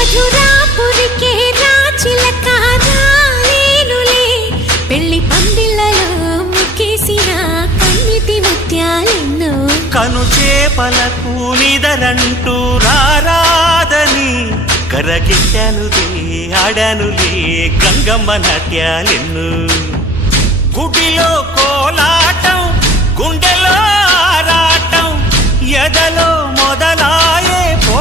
మధురాపురికే రాచిలక రాలేనులే పెళ్లి పందిళ్ళలో ముక్కేసిన కన్నిటి ముత్యాలెన్నో కను చేపలకు నిదరంటూ రారాదని కరగిట్టనులే ఆడనులే గంగమ్మ నాట్యాలెన్ను గుడిలో కోలాటం గుండెలో ఆరాటం ఎదలో మొదలాయే పో